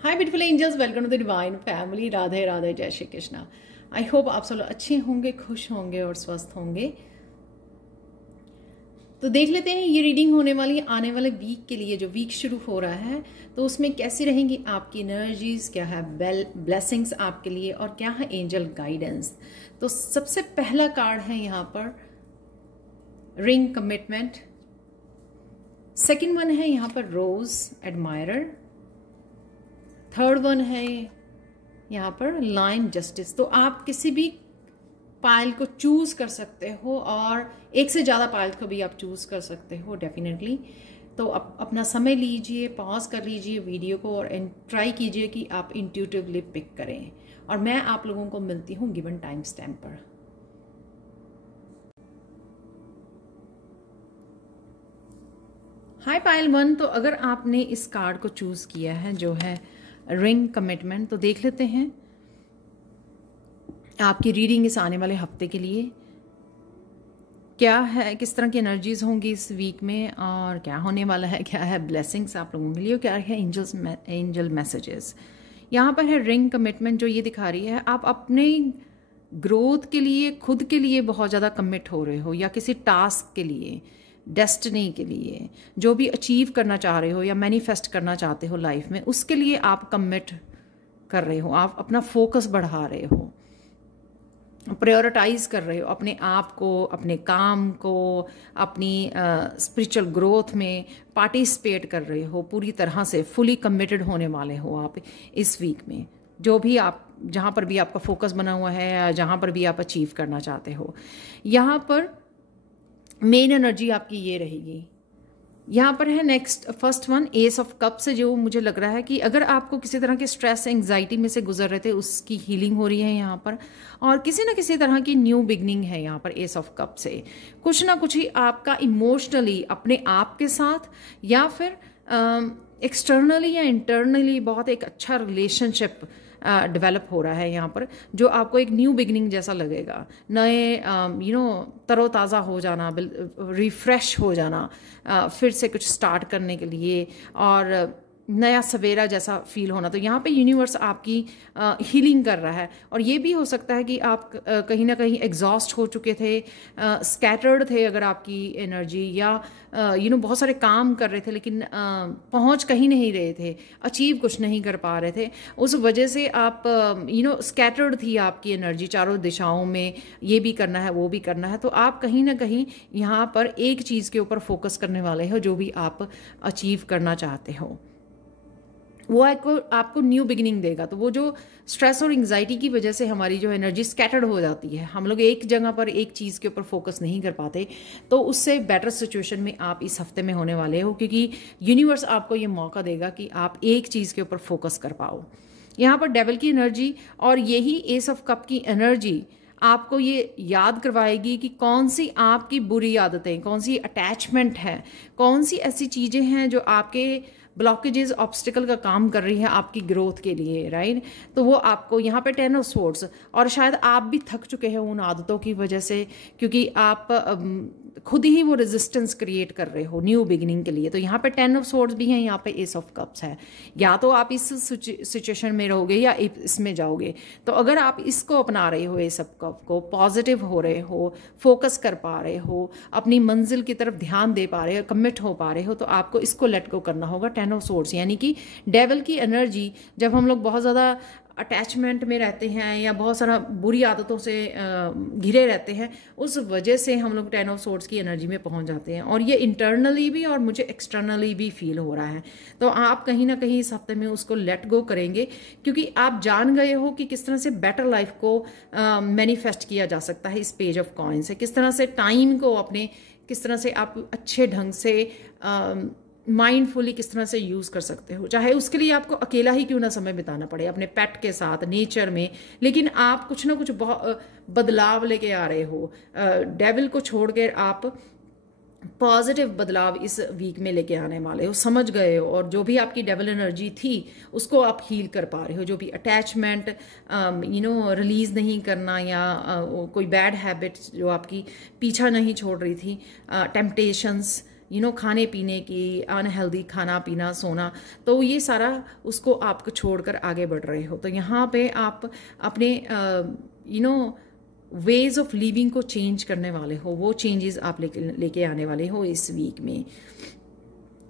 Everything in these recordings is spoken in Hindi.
Hi beautiful angels, welcome to the divine family. Radhe Radhe, जय श्री कृष्णा। आई होप आप सब लोग अच्छे होंगे, खुश होंगे और स्वस्थ होंगे। तो देख लेते हैं ये रीडिंग होने वाली आने वाले वीक के लिए, जो वीक शुरू हो रहा है तो उसमें कैसी रहेंगी आपकी एनर्जीज, क्या है ब्लेसिंग्स आपके लिए और क्या है एंजल गाइडेंस। तो सबसे पहला कार्ड है यहाँ पर रिंग कमिटमेंट। सेकंड वन है यहाँ पर रोज एडमायरर। थर्ड वन है यहाँ पर लाइन जस्टिस। तो आप किसी भी पाइल को चूज कर सकते हो और एक से ज्यादा पाइल को भी आप चूज कर सकते हो डेफिनेटली। तो अपना समय लीजिए, पॉज कर लीजिए वीडियो को और ट्राई कीजिए कि आप इंट्यूटिवली पिक करें। और मैं आप लोगों को मिलती हूँ गिवन टाइम स्टैम्प पर। हाय पाइल वन, तो अगर आपने इस कार्ड को चूज किया है जो है रिंग कमिटमेंट, तो देख लेते हैं आपकी रीडिंग इस आने वाले हफ्ते के लिए क्या है, किस तरह की एनर्जीज होंगी इस वीक में और क्या होने वाला है, क्या है ब्लेसिंग्स आप लोगों के लिए, क्या है एंजल मैसेजेस। यहाँ पर है रिंग कमिटमेंट, जो ये दिखा रही है आप अपने ग्रोथ के लिए, खुद के लिए बहुत ज़्यादा कमिट हो रहे हो, या किसी टास्क के लिए, डेस्टिनी के लिए, जो भी अचीव करना चाह रहे हो या मैनिफेस्ट करना चाहते हो लाइफ में, उसके लिए आप कमिट कर रहे हो। आप अपना फोकस बढ़ा रहे हो, प्रायोरिटाइज कर रहे हो अपने आप को, अपने काम को, अपनी स्पिरिचुअल ग्रोथ में पार्टिसिपेट कर रहे हो। पूरी तरह से फुली कमिटेड होने वाले हो आप इस वीक में, जो भी आप, जहाँ पर भी आपका फोकस बना हुआ है या जहाँ पर भी आप अचीव करना चाहते हो। यहाँ पर मेन एनर्जी आपकी ये रहेगी। यहाँ पर है next first one S of cup से, जो मुझे लग रहा है कि अगर आपको किसी तरह के स्ट्रेस एंग्जाइटी में से गुजर रहे थे, उसकी हीलिंग हो रही है यहाँ पर, और किसी ना किसी तरह की न्यू बिगनिंग है यहाँ पर एस ऑफ कप से। कुछ ना कुछ ही आपका इमोशनली अपने आप के साथ या फिर एक्सटर्नली या इंटरनली बहुत एक अच्छा रिलेशनशिप डेवलप हो रहा है यहाँ पर, जो आपको एक न्यू बिगनिंग जैसा लगेगा। नए तरोताज़ा हो जाना, रिफ्रेश हो जाना, फिर से कुछ स्टार्ट करने के लिए और नया सवेरा जैसा फील होना। तो यहाँ पे यूनिवर्स आपकी हीलिंग कर रहा है। और ये भी हो सकता है कि आप कहीं ना कहीं एग्जॉस्ट हो चुके थे, स्कैटर्ड थे अगर आपकी एनर्जी, या बहुत सारे काम कर रहे थे लेकिन पहुँच कहीं नहीं रहे थे, अचीव कुछ नहीं कर पा रहे थे। उस वजह से आप स्कैटर्ड थी आपकी एनर्जी चारों दिशाओं में, ये भी करना है वो भी करना है। तो आप कहीं ना कहीं यहाँ पर एक चीज़ के ऊपर फोकस करने वाले हो, जो भी आप अचीव करना चाहते हो वो आपको न्यू बिगिनिंग देगा। तो वो जो स्ट्रेस और एंग्जाइटी की वजह से हमारी जो एनर्जी स्कैटर्ड हो जाती है, हम लोग एक जगह पर एक चीज़ के ऊपर फोकस नहीं कर पाते, तो उससे बेटर सिचुएशन में आप इस हफ्ते में होने वाले हो, क्योंकि यूनिवर्स आपको ये मौका देगा कि आप एक चीज़ के ऊपर फोकस कर पाओ। यहाँ पर डेविल की एनर्जी और यही एस ऑफ कप की एनर्जी आपको ये याद करवाएगी कि कौन सी आपकी बुरी आदतें, कौन सी अटैचमेंट है, कौन सी ऐसी चीज़ें हैं जो आपके ब्लॉकेजेस, ऑब्स्टिकल का काम कर रही है आपकी ग्रोथ के लिए, राइट। तो वो आपको यहाँ पे 10 ऑफ स्वॉर्ड्स, और शायद आप भी थक चुके हैं उन आदतों की वजह से, क्योंकि आप खुद ही वो रेजिस्टेंस क्रिएट कर रहे हो न्यू बिगिनिंग के लिए। तो यहाँ पे 10 ऑफ स्वॉर्ड्स भी हैं, यहाँ पे एस ऑफ कप्स है। या तो आप इस सिचुएशन में रहोगे या इसमें जाओगे। तो अगर आप इसको अपना रहे हो, एस ऑफ कप को, पॉजिटिव हो रहे हो, फोकस कर पा रहे हो, अपनी मंजिल की तरफ ध्यान दे पा रहे हो, कमिट हो पा रहे हो, तो आपको इसको लेट गो करना होगा। 10 ऑफ स्वॉर्ड्स यानी कि डेविल की एनर्जी। जब हम लोग बहुत ज़्यादा अटैचमेंट में रहते हैं या बहुत सारा बुरी आदतों से घिरे रहते हैं, उस वजह से हम लोग 10 ऑफ स्वॉर्ड्स की एनर्जी में पहुंच जाते हैं। और ये इंटरनली भी और मुझे एक्सटर्नली भी फील हो रहा है। तो आप कहीं ना कहीं इस हफ्ते में उसको लेट गो करेंगे, क्योंकि आप जान गए हो कि किस तरह से बेटर लाइफ को मैनिफेस्ट किया जा सकता है इस पेज ऑफ कॉइन से। किस तरह से टाइम को अपने, किस तरह से आप अच्छे ढंग से माइंडफुली किस तरह से यूज़ कर सकते हो, चाहे उसके लिए आपको अकेला ही क्यों ना समय बिताना पड़े अपने पेट के साथ, नेचर में, लेकिन आप कुछ ना कुछ बहुत बदलाव लेके आ रहे हो। डेविल को छोड़कर आप पॉजिटिव बदलाव इस वीक में लेके आने वाले हो, समझ गए हो। और जो भी आपकी डेविल एनर्जी थी उसको आप हील कर पा रहे हो। जो भी अटैचमेंट रिलीज नहीं करना, या कोई बैड हैबिट जो आपकी पीछा नहीं छोड़ रही थी, टेम्पटेशंस, खाने पीने की, अनहेल्दी खाना पीना, सोना, तो ये सारा उसको आपको छोड़कर आगे बढ़ रहे हो। तो यहाँ पे आप अपने वेज ऑफ लिविंग को चेंज करने वाले हो, वो चेंजेस आप लेके आने वाले हो इस वीक में।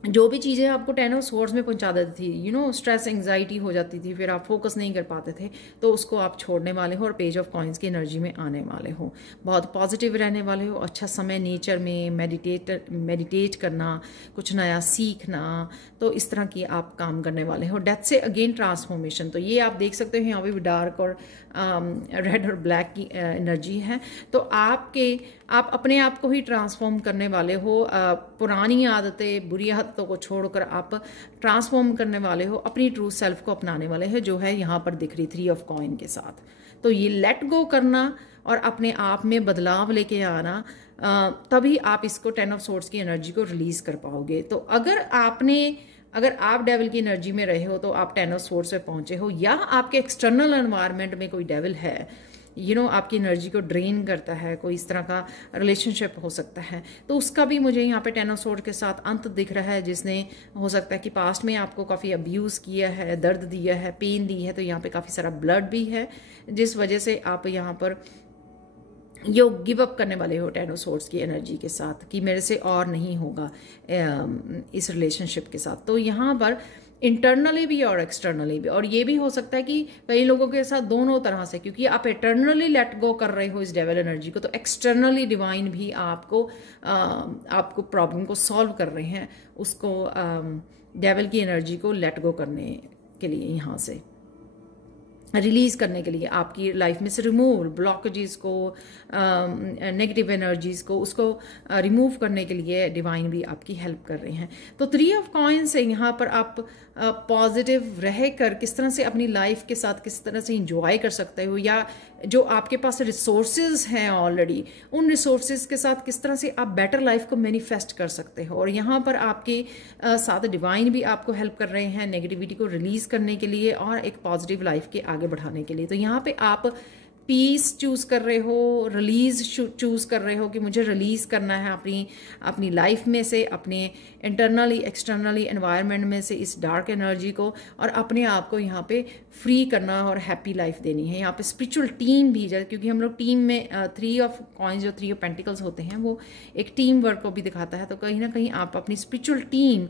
जो भी चीज़ें आपको 10 ऑफ स्वॉर्ड्स में पहुंचा देती थी, स्ट्रेस एंग्जाइटी हो जाती थी, फिर आप फोकस नहीं कर पाते थे, तो उसको आप छोड़ने वाले हो और पेज ऑफ कॉइन्स की एनर्जी में आने वाले हो। बहुत पॉजिटिव रहने वाले हो। अच्छा समय नेचर में मेडिटेट करना, कुछ नया सीखना, तो इस तरह की आप काम करने वाले हो। डेथ से अगेन ट्रांसफॉर्मेशन, तो ये आप देख सकते हो यहाँ पे भी डार्क और रेड और ब्लैक की एनर्जी है। तो आप अपने आप को ही ट्रांसफॉर्म करने वाले हो। पुरानी आदतें, बुरी आदतों को छोड़कर आप ट्रांसफॉर्म करने वाले हो, अपनी ट्रू सेल्फ को अपनाने वाले हैं, जो है यहाँ पर दिख रही 3 ऑफ कॉइन के साथ। तो ये लेट गो करना और अपने आप में बदलाव लेके आना, तभी आप इसको 10 ऑफ सोर्ड्स की एनर्जी को रिलीज कर पाओगे। तो अगर आप डेविल की एनर्जी में रहे हो तो आप 10 ऑफ सोर्ड्स पे पहुंचे हो, या आपके एक्सटर्नल एनवायरनमेंट में कोई डेविल है, आपकी एनर्जी को ड्रेन करता है, कोई इस तरह का रिलेशनशिप हो सकता है, तो उसका भी मुझे यहाँ पे 10 ऑफ सोर्ड के साथ अंत दिख रहा है, जिसने हो सकता है कि पास्ट में आपको काफ़ी अब्यूज़ किया है, दर्द दिया है, पेन दी है। तो यहाँ पे काफ़ी सारा ब्लड भी है, जिस वजह से आप यहाँ पर गिव अप करने वाले हो 10 ऑफ सोर्ड्स की एनर्जी के साथ, कि मेरे से और नहीं होगा इस रिलेशनशिप के साथ। तो यहाँ पर इंटरनली भी और एक्सटर्नली भी, और ये भी हो सकता है कि कई लोगों के साथ दोनों तरह से, क्योंकि आप इंटरनली लेट गो कर रहे हो इस डेविल एनर्जी को, तो एक्सटर्नली डिवाइन भी आपको प्रॉब्लम को सॉल्व कर रहे हैं, उसको डेविल की एनर्जी को लेट गो करने के लिए, यहाँ से रिलीज करने के लिए, आपकी लाइफ में से रिमूव ब्लॉकेजेस को, नेगेटिव एनर्जीज को, उसको रिमूव करने के लिए डिवाइन भी आपकी हेल्प कर रहे हैं। तो 3 ऑफ कॉइन्स से यहाँ पर आप पॉजिटिव रह कर किस तरह से अपनी लाइफ के साथ किस तरह से इंजॉय कर सकते हो, या जो आपके पास रिसोर्सेज हैं ऑलरेडी, उन रिसोर्सेज के साथ किस तरह से आप बेटर लाइफ को मैनिफेस्ट कर सकते हो। और यहाँ पर आपके साथ डिवाइन भी आपको हेल्प कर रहे हैं नेगेटिविटी को रिलीज करने के लिए और एक पॉजिटिव लाइफ के आगे बढ़ाने के लिए। तो यहाँ पे आप पीस चूज कर रहे हो, रिलीज चूज कर रहे हो कि मुझे रिलीज करना है अपनी लाइफ में से, अपने इंटरनली एक्सटर्नली एनवायरनमेंट में से इस डार्क एनर्जी को, और अपने आप को यहाँ पे फ्री करना और हैप्पी लाइफ देनी है। यहाँ पे स्पिरिचुअल टीम भी, क्योंकि हम लोग टीम में 3 ऑफ कॉइन्स जो 3 ऑफ पेंटिकल्स होते हैं, वो एक टीम वर्क को भी दिखाता है। तो कहीं ना कहीं आप अपनी स्पिरिचुअल टीम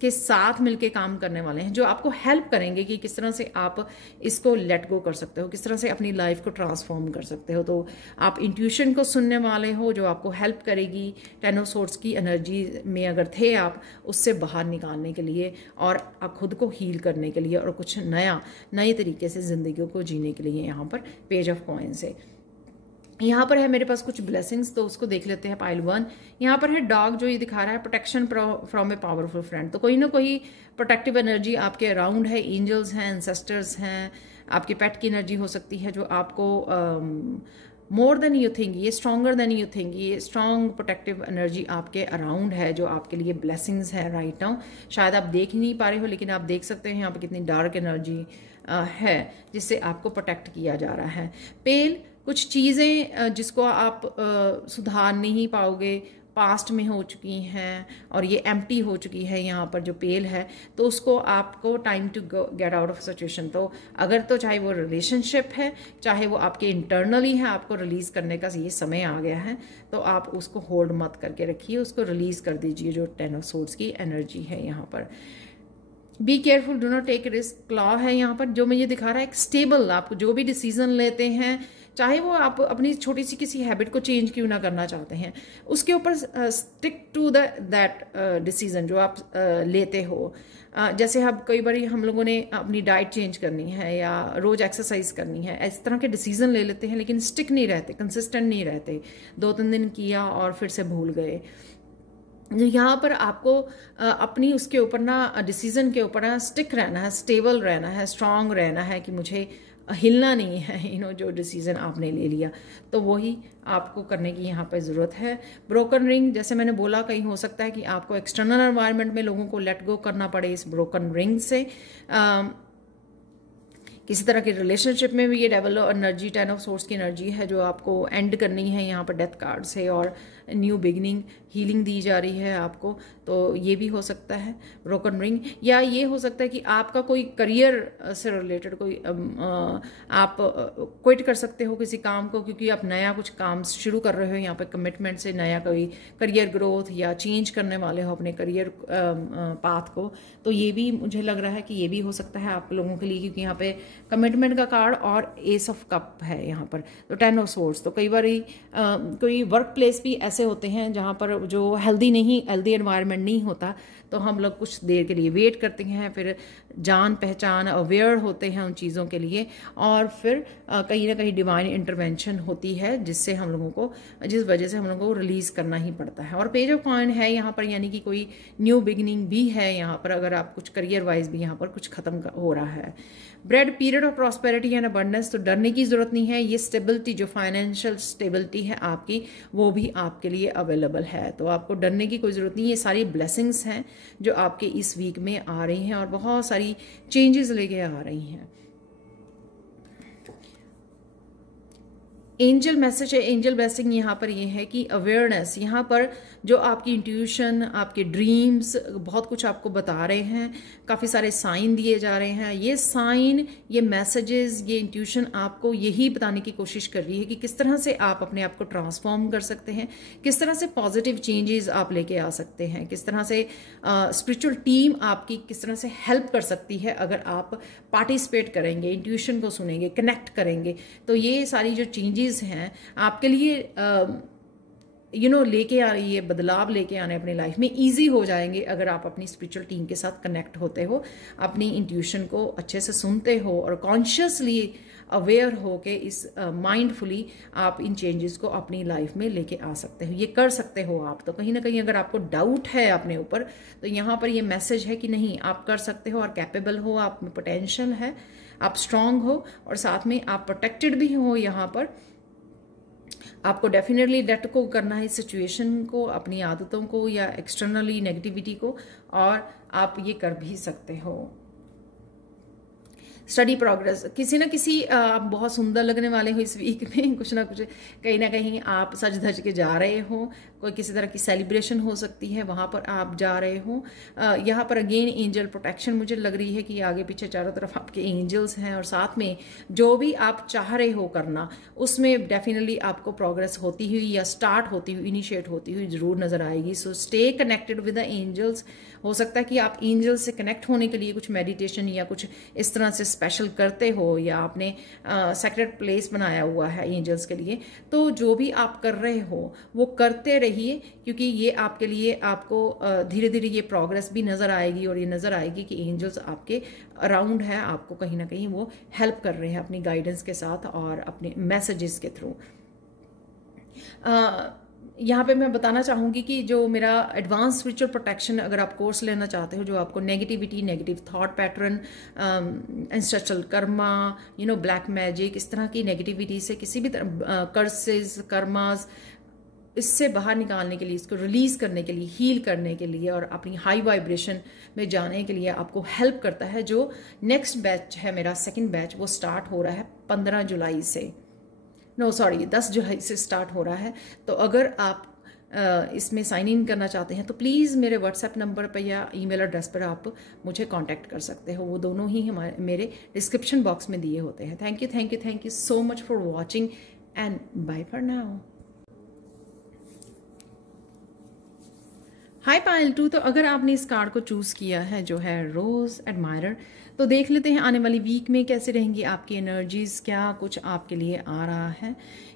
के साथ मिलके काम करने वाले हैं, जो आपको हेल्प करेंगे कि किस तरह से आप इसको लेट गो कर सकते हो, किस तरह से अपनी लाइफ को ट्रांसफॉर्म कर सकते हो। तो आप इंट्यूशन को सुनने वाले हो, जो आपको हेल्प करेगी 10 ऑफ सोर्ड्स की एनर्जी में अगर थे आप, उससे बाहर निकालने के लिए और आप खुद को हील करने के लिए और कुछ नए तरीके से ज़िंदगी को जीने के लिए। यहाँ पर पेज ऑफ कॉइन्स है। यहाँ पर है मेरे पास कुछ ब्लेसिंग्स, तो उसको देख लेते हैं। पाइल 1 यहाँ पर है डॉग, जो ये दिखा रहा है protection from a powerful friend. तो कोई ना कोई प्रोटेक्टिव एनर्जी आपके अराउंड है, एंजल्स हैं, एंसेस्टर्स हैं, आपके पेट की एनर्जी हो सकती है, जो आपको मोर देन यू थिंक, ये स्ट्रॉन्गर देन यू थिंक, ये स्ट्रॉन्ग प्रोटेक्टिव एनर्जी आपके अराउंड है, जो आपके लिए ब्लेसिंग्स है राइट नाउ। शायद आप देख ही नहीं पा रहे हो, लेकिन आप देख सकते हैं यहाँ पर कितनी डार्क एनर्जी है, जिससे आपको प्रोटेक्ट किया जा रहा है। पेल, कुछ चीज़ें जिसको आप सुधार नहीं पाओगे, पास्ट में हो चुकी हैं और ये एम्प्टी हो चुकी है, यहाँ पर जो पेल है, तो उसको आपको time to get out of situation. तो अगर तो चाहे वो रिलेशनशिप है, चाहे वो आपके इंटरनली है, आपको रिलीज करने का ये समय आ गया है, तो आप उसको होल्ड मत करके रखिए, उसको रिलीज कर दीजिए। जो 10 ऑफ सोर्ड्स की एनर्जी है यहाँ पर, be careful, do not take risk. Claw है यहाँ पर, जो मुझे दिखा रहा है एक स्टेबल, आप जो भी डिसीजन लेते हैं, चाहे वो आप अपनी छोटी सी किसी हैबिट को चेंज क्यों ना करना चाहते हैं, उसके ऊपर स्टिक टू दैट डिसीजन जो आप लेते हो। जैसे अब कई बार हम लोगों ने अपनी डाइट चेंज करनी है या रोज एक्सरसाइज करनी है, इस तरह के डिसीजन ले लेते हैं, लेकिन स्टिक नहीं रहते, कंसिस्टेंट नहीं रहते, 2-3 दिन किया और फिर से भूल गए। यहाँ पर आपको अपनी उसके ऊपर ना, डिसीजन के ऊपर ना स्टिक रहना है, स्टेबल रहना है, स्ट्रांग रहना है, कि मुझे हिलना नहीं है। जो डिसीजन आपने ले लिया, तो वही आपको करने की यहाँ पर ज़रूरत है। ब्रोकन रिंग, जैसे मैंने बोला, कहीं हो सकता है कि आपको एक्सटर्नल एनवायरनमेंट में लोगों को लेट गो करना पड़े इस ब्रोकन रिंग से। किसी तरह के रिलेशनशिप में भी ये डेवल एनर्जी, 10 ऑफ सोर्स की एनर्जी है, जो आपको एंड करनी है यहाँ पर डेथ कार्ड से। और न्यू बिगनिंग, हीलिंग दी जा रही है आपको, तो ये भी हो सकता है ब्रोकन रिंग। या ये हो सकता है कि आपका कोई करियर से रिलेटेड कोई आप क्विट कर सकते हो किसी काम को, क्योंकि आप नया कुछ काम शुरू कर रहे हो यहाँ पे कमिटमेंट से, नया कोई करियर ग्रोथ या चेंज करने वाले हो अपने करियर पाथ को। तो ये भी मुझे लग रहा है कि ये भी हो सकता है आप लोगों के लिए, क्योंकि यहाँ पे कमिटमेंट का कार्ड और एस ऑफ कप है यहाँ पर, तो 10 ऑफ सोर्ड्स। तो कई बार कोई वर्क प्लेस भी ऐसे होते हैं जहाँ पर जो हेल्दी एनवायरनमेंट नहीं होता, तो हम लोग कुछ देर के लिए वेट करते हैं, फिर जान पहचान अवेयर होते हैं उन चीज़ों के लिए, और फिर कहीं ना कहीं डिवाइन इंटरवेंशन होती है जिस वजह से हम लोगों को रिलीज करना ही पड़ता है। और पेज ऑफ कॉइन है यहाँ पर, यानी कि कोई न्यू बिगनिंग भी है यहाँ पर, अगर आप कुछ करियर वाइज भी यहाँ पर कुछ खत्म हो रहा है। Bread period of prosperity and abundance, तो डरने की जरूरत नहीं है। ये स्टेबिलिटी, जो फाइनेंशियल स्टेबिलिटी है आपकी, वो भी आपके लिए अवेलेबल है, तो आपको डरने की कोई जरूरत नहीं। ये सारी ब्लेसिंग्स हैं जो आपके इस वीक में आ रही हैं और बहुत सारी चेंजेस लेके आ रही हैं। एंजल मैसेज है, एंजल ब्लेसिंग यहाँ पर ये है कि अवेयरनेस, यहाँ पर जो आपकी इंट्यूशन, आपके ड्रीम्स बहुत कुछ आपको बता रहे हैं, काफ़ी सारे साइन दिए जा रहे हैं। ये साइन, ये मैसेजेस, ये इंट्यूशन आपको यही बताने की कोशिश कर रही है कि किस तरह से आप अपने आप को ट्रांसफॉर्म कर सकते हैं, किस तरह से पॉजिटिव चेंजेस आप लेके आ सकते हैं, किस तरह से स्पिरिचुअल टीम आपकी किस तरह से हेल्प कर सकती है अगर आप पार्टिसिपेट करेंगे, इंट्यूशन को सुनेंगे, कनेक्ट करेंगे। तो ये सारी जो चेंजेस हैं आपके लिए लेके आ रही है, बदलाव लेके आने अपनी लाइफ में इजी हो जाएंगे अगर आप अपनी स्पिरिचुअल टीम के साथ कनेक्ट होते हो, अपनी इंट्यूशन को अच्छे से सुनते हो और कॉन्शियसली अवेयर हो के इस माइंडफुली आप इन चेंजेस को अपनी लाइफ में लेके आ सकते हो, ये कर सकते हो आप। तो कहीं ना कहीं अगर आपको डाउट है अपने ऊपर, तो यहाँ पर ये मैसेज है कि नहीं, आप कर सकते हो और कैपेबल हो, आप में पोटेंशियल है, आप स्ट्रांग हो और साथ में आप प्रोटेक्टेड भी हो। यहाँ पर आपको डेफिनेटली लेट को करना है इस सिचुएशन को, अपनी आदतों को या एक्सटर्नली नेगेटिविटी को, और आप ये कर भी सकते हो। स्टडी प्रोग्रेस, किसी ना किसी आप बहुत सुंदर लगने वाले हो इस वीक में, कुछ ना कुछ कहीं ना कहीं आप सज धज के जा रहे हो, कोई किसी तरह की सेलिब्रेशन हो सकती है, वहाँ पर आप जा रहे हो। यहाँ पर अगेन एंजल प्रोटेक्शन मुझे लग रही है कि आगे पीछे चारों तरफ आपके एंजल्स हैं, और साथ में जो भी आप चाह रहे हो करना उसमें डेफिनेटली आपको प्रोग्रेस होती हुई या स्टार्ट होती हुई, इनिशिएट होती हुई जरूर नजर आएगी। So stay connected with the angels. हो सकता है कि आप एंजल्स से कनेक्ट होने के लिए कुछ मेडिटेशन या कुछ इस तरह से स्पेशल करते हो, या आपने सेक्रेट प्लेस बनाया हुआ है एंजल्स के लिए। तो जो भी आप कर रहे हो वो करते रहिए, क्योंकि ये आपके लिए, आपको धीरे धीरे ये प्रोग्रेस भी नज़र आएगी, और ये नज़र आएगी कि एंजल्स आपके अराउंड है, आपको कहीं ना कहीं वो हेल्प कर रहे हैं अपनी गाइडेंस के साथ और अपने मैसेजेस के थ्रू। यहाँ पे मैं बताना चाहूँगी कि जो मेरा एडवांस स्पिरिचुअल प्रोटेक्शन अगर आप कोर्स लेना चाहते हो, जो आपको negativity, negative thought pattern, ancestral Karma, black magic, इस तरह की नेगेटिविटी से किसी भी तरह कर्सेस, कर्मास, इससे बाहर निकालने के लिए, इसको रिलीज करने के लिए, हील करने के लिए और अपनी हाई वाइब्रेशन में जाने के लिए आपको हेल्प करता है। जो नेक्स्ट बैच है मेरा, सेकंड बैच, वो स्टार्ट हो रहा है 15 जुलाई से, 10 जुलाई से स्टार्ट हो रहा है। तो अगर आप इसमें साइन इन करना चाहते हैं तो प्लीज़ मेरे व्हाट्सएप नंबर पर या ईमेल एड्रेस पर आप मुझे कांटेक्ट कर सकते हो, वो दोनों ही मेरे डिस्क्रिप्शन बॉक्स में दिए होते हैं। Thank you so much for watching and bye for now. Hi Payal 2, तो अगर आपने इस कार्ड को चूज़ किया है जो है रोज एडमायरर, तो देख लेते हैं आने वाली वीक में कैसे रहेंगी आपकी एनर्जीज, क्या कुछ आपके लिए आ रहा है,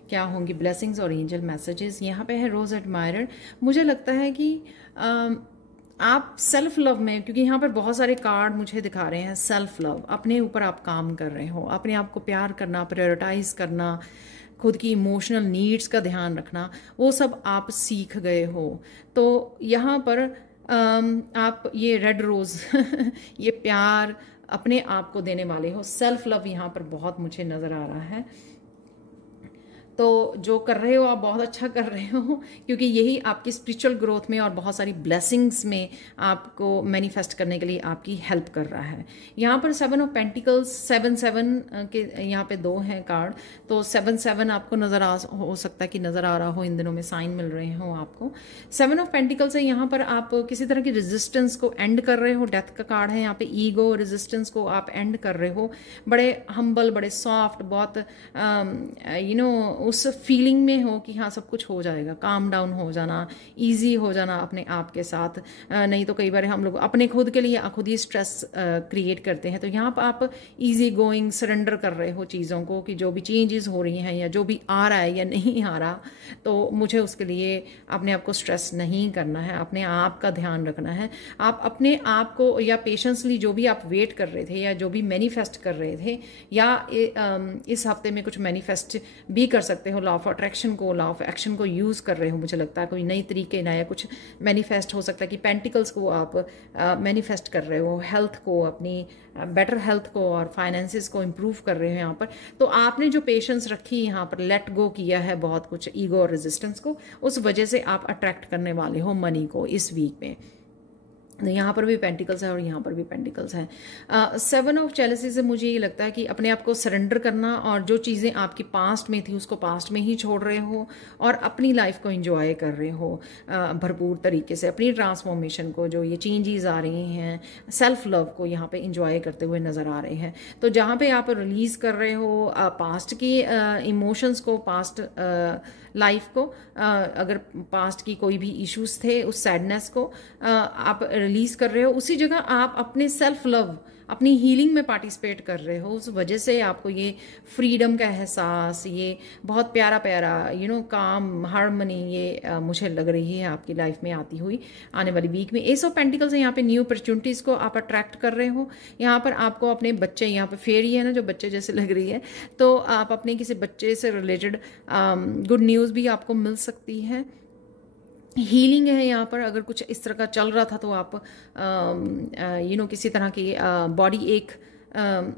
क्या होंगी ब्लेसिंग्स और एंजल मैसेजेस। यहाँ पे है रोज एडमायरर। मुझे लगता है कि आप सेल्फ लव में, क्योंकि यहाँ पर बहुत सारे कार्ड मुझे दिखा रहे हैं सेल्फ लव, अपने ऊपर आप काम कर रहे हो, अपने आप को प्यार करना, प्रायोरिटाइज करना, खुद की इमोशनल नीड्स का ध्यान रखना, वो सब आप सीख गए हो। तो यहाँ पर आप ये रेड रोज ये प्यार अपने आप को देने वाले हो। सेल्फ लव यहाँ पर बहुत मुझे नज़र आ रहा है। तो जो कर रहे हो आप बहुत अच्छा कर रहे हो, क्योंकि यही आपकी स्पिरिचुअल ग्रोथ में और बहुत सारी ब्लेसिंग्स में आपको मैनिफेस्ट करने के लिए आपकी हेल्प कर रहा है। यहाँ पर 7 ऑफ पेंटिकल्स 7 के यहाँ पे 2 हैं कार्ड, तो 7 आपको नज़र हो सकता है कि नज़र आ रहा हो, इन दिनों में साइन मिल रहे हो आपको। 7 ऑफ पेंटिकल्स है, यहाँ पर आप किसी तरह की रेजिस्टेंस को एंड कर रहे हो। डेथ का कार्ड है यहाँ पे, ईगो रेजिस्टेंस को आप एंड कर रहे हो। बड़े हम्बल, बड़े सॉफ्ट, बहुत उस फीलिंग में हो कि हाँ सब कुछ हो जाएगा, काम डाउन हो जाना, इजी हो जाना अपने आप के साथ। नहीं तो कई बार हम लोग अपने खुद के लिए खुद ही स्ट्रेस क्रिएट करते हैं। तो यहाँ पर आप इजी गोइंग सरेंडर कर रहे हो चीज़ों को, कि जो भी चेंजेस हो रही हैं या जो भी आ रहा है या नहीं आ रहा, तो मुझे उसके लिए अपने आप को स्ट्रेस नहीं करना है, अपने आप का ध्यान रखना है। आप अपने आप को या पेशेंसली जो भी आप वेट कर रहे थे या जो भी मैनिफेस्ट कर रहे थे, या इस हफ्ते में कुछ मैनिफेस्ट भी कर सकते हो। लॉ ऑफ अट्रैक्शन को, लॉ ऑफ एक्शन को यूज़ कर रहे हो, मुझे लगता है कोई नई तरीके नया कुछ मैनिफेस्ट हो सकता है कि पेंटिकल्स को आप मैनिफेस्ट कर रहे हो, हेल्थ को, अपनी बेटर हेल्थ को और फाइनेंसिस को इम्प्रूव कर रहे हो यहाँ पर। तो आपने जो पेशेंस रखी यहाँ पर, लेट गो किया है बहुत कुछ ईगो और रेजिस्टेंस को, उस वजह से आप अट्रैक्ट करने वाले हो मनी को इस वीक में। यहाँ पर भी पेंटिकल्स है और यहाँ पर भी पेंटिकल्स है। 7 ऑफ जेलसी से मुझे ये लगता है कि अपने आप को सरेंडर करना, और जो चीज़ें आपकी पास्ट में थी उसको पास्ट में ही छोड़ रहे हो और अपनी लाइफ को एंजॉय कर रहे हो भरपूर तरीके से। अपनी ट्रांसफॉर्मेशन को, जो ये चेंजेस आ रही हैं, सेल्फ लव को यहाँ पे एंजॉय करते हुए नज़र आ रहे हैं। तो जहाँ पे आप रिलीज़ कर रहे हो पास्ट की इमोशंस को, पास्ट लाइफ को, अगर पास्ट की कोई भी इश्यूज थे उस सैडनेस को आप रिलीज कर रहे हो, उसी जगह आप अपने सेल्फ लव, अपनी हीलिंग में पार्टिसिपेट कर रहे हो। उस वजह से आपको ये फ्रीडम का एहसास, ये बहुत प्यारा प्यारा काम, हार्मनी, ये मुझे लग रही है आपकी लाइफ में आती हुई आने वाली वीक में। एस ऑफ पेंटिकल्स है यहाँ पे, न्यू अपॉर्चुनिटीज़ को आप अट्रैक्ट कर रहे हो। यहाँ पर आपको अपने बच्चे, यहाँ पे फेरी है ना जो बच्चे जैसे लग रही है, तो आप अपने किसी बच्चे से रिलेटेड गुड न्यूज़ भी आपको मिल सकती है। हीलिंग है यहाँ पर, अगर कुछ इस तरह का चल रहा था तो आप किसी तरह की बॉडी एक